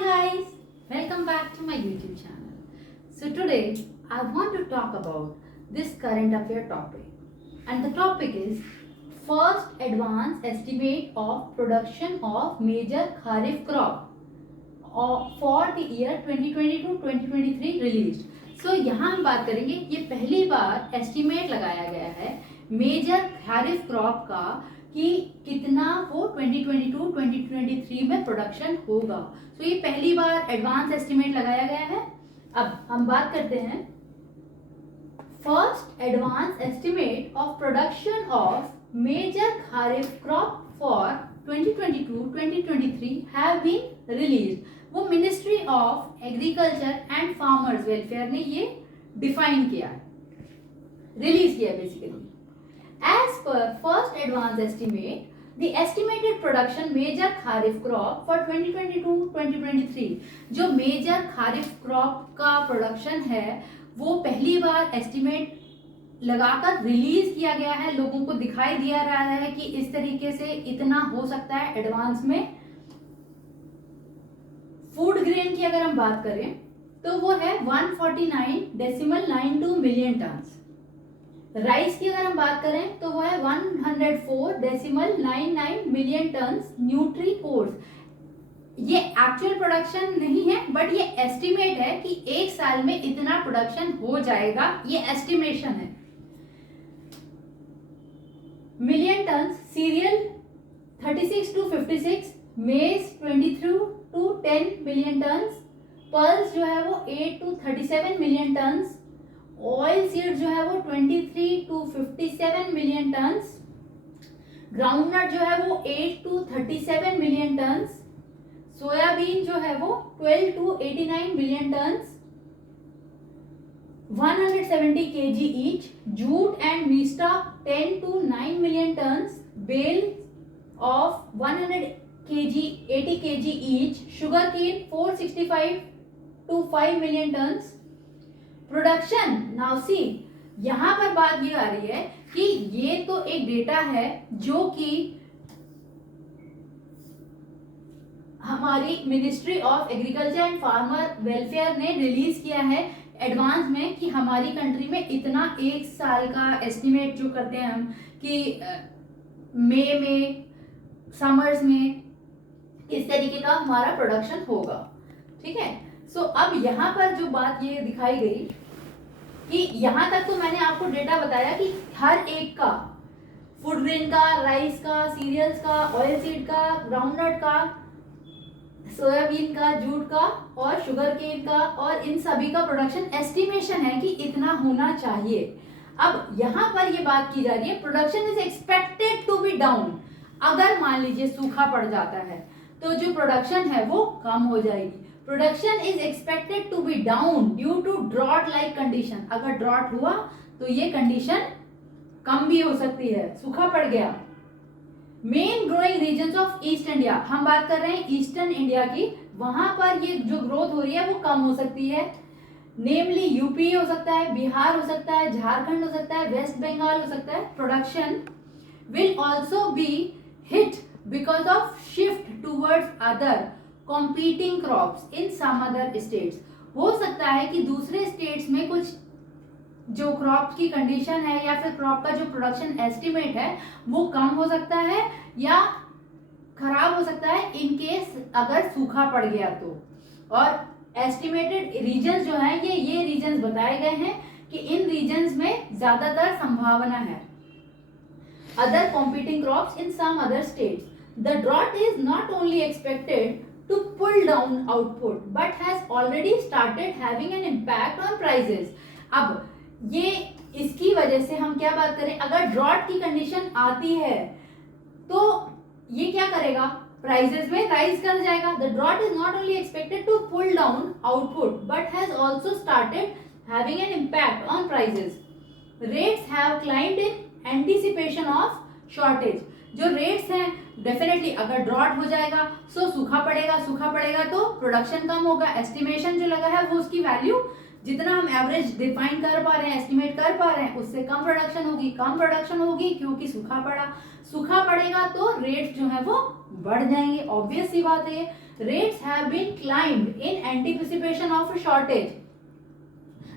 guys, welcome back to my YouTube channel. So today I want to talk about this current affair topic, and the topic is first advance estimate of production of major kharif crop for the year 2022-2023 released. So यहाँ हम बात करेंगे, ये पहली बार estimate लगाया गया है major kharif crop का कि कितना वो 2022-2023 में प्रोडक्शन होगा. तो ये पहली बार एडवांस एस्टिमेट लगाया गया है. अब हम बात करते हैं first advance estimate of production of major kharif crop for 2022-2023 have been released. वो ministry of agriculture and farmers welfare ने ये डिफाइन किया, रिलीज किया basically. As per first advance estimate, the estimated production major kharif crop for 2022-2023 जो major kharif crop का production है वो पहली बार एस्टिमेट लगाकर रिलीज किया गया है. लोगों को दिखाई दिया रहा है कि इस तरीके से इतना हो सकता है एडवांस में. फूड ग्रेन की अगर हम बात करें तो वो है 149.92 मिलियन टन्स. राइस की अगर हम बात करें तो वो है 104.99 मिलियन टन्स न्यूट्री कोर्स. ये एक्चुअल प्रोडक्शन नहीं है बट ये एस्टिमेट है कि एक साल में इतना प्रोडक्शन हो जाएगा, ये एस्टिमेशन है. मिलियन टन्स सीरियल 36 to 56, मेज 23 to 10 मिलियन टन्स, पल्स जो है वो 8 to 37 million turns, oil seed जो है वो 23 to 57 मिलियन टन्स, ग्राउंडनट जो है वो 8 to 37 मिलियन टन्स, सोयाबीन जो है वो 12 to 89 million tons, 170 kg each, jute and mesta 10 to 9 million tons, bale of 100 kg 80 kg each, sugarcane 465 to 5 million tons. Production now see, यहां पर बात ये आ रही है कि ये तो एक डेटा है जो कि हमारी ministry of agriculture and farmer welfare ने रिलीज किया है एडवांस में कि हमारी कंट्री में इतना एक साल का एस्टिमेट जो करते हैं हम कि मई में समर्स में इस तरीके का हमारा प्रोडक्शन होगा. ठीक है. सो अब यहाँ पर जो बात ये दिखाई गई कि यहाँ तक तो मैंने आपको डेटा बताया कि हर एक का, फूड ग्रेन का, राइस का, सीरियल्स का, ऑयल सीड का, ग्राउंडनट का, सोयाबीन का, जूट का और शुगर केन का, और इन सभी का प्रोडक्शन एस्टिमेशन है कि इतना होना चाहिए. अब यहाँ पर ये बात की जा रही है production is expected to be down. अगर मान लीजिए सूखा पड़ जाता है तो जो प्रोडक्शन है वो कम हो जाएगी. Production is expected to be down due to drought like condition. अगर ड्रॉट हुआ तो ये कंडीशन कम भी हो सकती है, सूखा पड़ गया. Main growing regions of east India, हम बात कर रहे हैं ईस्टर्न इंडिया की, वहां पर ये जो ग्रोथ हो रही है वो कम हो सकती है. नेमली यूपी हो सकता है, बिहार हो सकता है, झारखंड हो सकता है, वेस्ट बंगाल हो सकता है. Production will also be hit because of shift towards other competing crops in some other states. हो सकता है कि दूसरे स्टेट्स में कुछ जो क्रॉप की कंडीशन है या फिर क्रॉप का जो प्रोडक्शन एस्टिमेट है वो कम हो सकता है या खराब हो सकता है इन केस अगर सूखा पड़ गया तो. और एस्टिमेटेड रीजन्स जो है ये रीजन्स बताए गए हैं कि इन रीजन्स में ज्यादातर संभावना है. Other competing crops in some other states. The drought is not only expected to pull down output but has already started having an impact on prices. अब ये इसकी वजह से हम क्या बात करें, अगर ड्रॉट की कंडीशन आती है तो ये क्या करेगा, प्राइसेस में राइज कर जाएगा. The drought is not only expected to pull down output but has also started having an impact on prices. Rates have climbed in anticipation of shortage. जो रेट्स हैं डेफिनेटली अगर ड्रॉट हो जाएगा सो सूखा पड़ेगा तो प्रोडक्शन कम होगा. एस्टिमेशन जो लगा है वो उसकी वैल्यू जितना हम एवरेज डिफाइन कर पा रहे हैं, एस्टिमेट कर पा रहे हैं, उससे कम प्रोडक्शन होगी क्योंकि सूखा पड़ेगा तो रेट्स जो है वो बढ़ जाएंगे. ऑब्वियस सी बात है. rates have been climbed in anticipation of a shortage.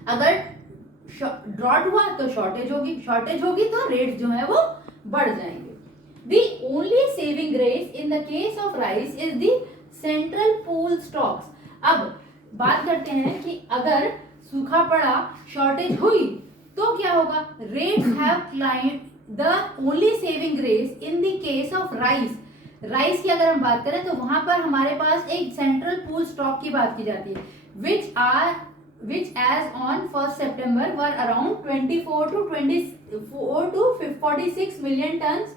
अगर ड्रॉट हुआ तो शॉर्टेज होगी तो रेट्स जो है वो बढ़ जाएंगे. The only saving grace in the case of rice is the central pool stocks. अब बात करते हैं कि अगर सूखा पड़ा, शॉर्टेज हुई तो क्या होगा. Rates have climb. The only saving grace in the case of rice की अगर हम बात करें तो वहां पर हमारे पास एक सेंट्रल पूल स्टॉक की बात की जाती है, which as on 1st September were around 24 to 46 million tons.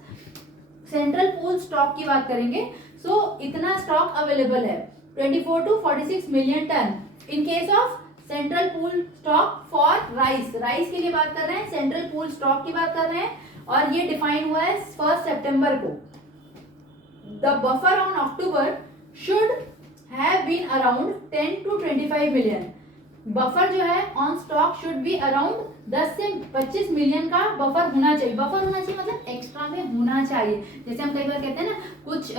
Central pool stock की बात करेंगे सो इतना स्टॉक अवेलेबल है 24 to 46 million ton in case of central pool stock for rice के लिए बात कर रहे हैं, सेंट्रल पूल स्टॉक की बात कर रहे हैं और ये डिफाइन हुआ है 1 सितंबर को. The buffer on October should have been around 10 to 25 million. Buffer जो है on stock should be around 10 से 25 मिलियन का बफर होना चाहिए. बफर होना चाहिए मतलब एक्स्ट्रा में होना चाहिए. जैसे हम कई बार कहते हैं ना, कुछ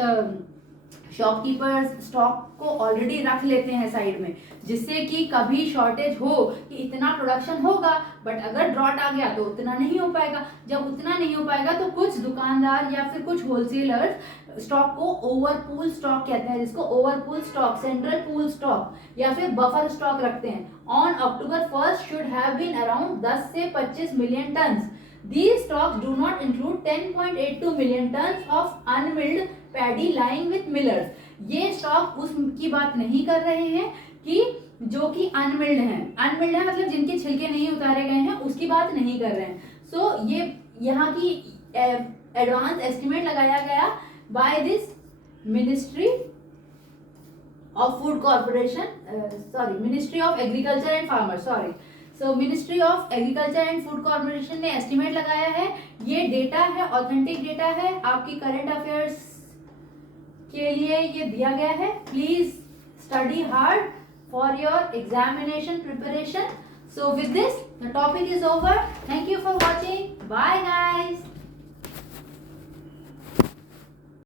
शॉपकीपर्स स्टॉक को ऑलरेडी रख लेते हैं साइड में, जिससे कि कभी शॉर्टेज हो कि इतना प्रोडक्शन होगा, बट अगर ड्रॉट आ गया तो उतना नहीं हो पाएगा. जब उतना नहीं हो पाएगा तो कुछ दुकानदार या फिर कुछ होलसेलर्स स्टॉक को ओवरपूल स्टॉक कहते हैं, जिसको over pool stock, central pool stock या फिर बफर स्टॉक रखते हैं. On October 1 should have been around 10 से 25 million tons. These stocks do not include 10.82 million tons of unmilled paddy lying with millers. ये स्टॉक उसकी बात नहीं कर रहे हैं कि जो कि अनमिल्ड है. अनमिल्ड है मतलब जिनके छिलके नहीं उतारे गए हैं, उसकी बात नहीं कर रहे हैं. सो ये यहाँ की एडवांस एस्टिमेट लगाया गया by this ministry of food corporation, ministry of agriculture and farmer, so ministry of agriculture and food corporation ने एस्टिमेट लगाया है. ये डेटा है, ऑथेंटिक डेटा है, आपकी करंट अफेयर्स के लिए ये दिया गया है. Please study hard for your examination preparation. So with this the topic is over. Thank you for watching. Bye guys.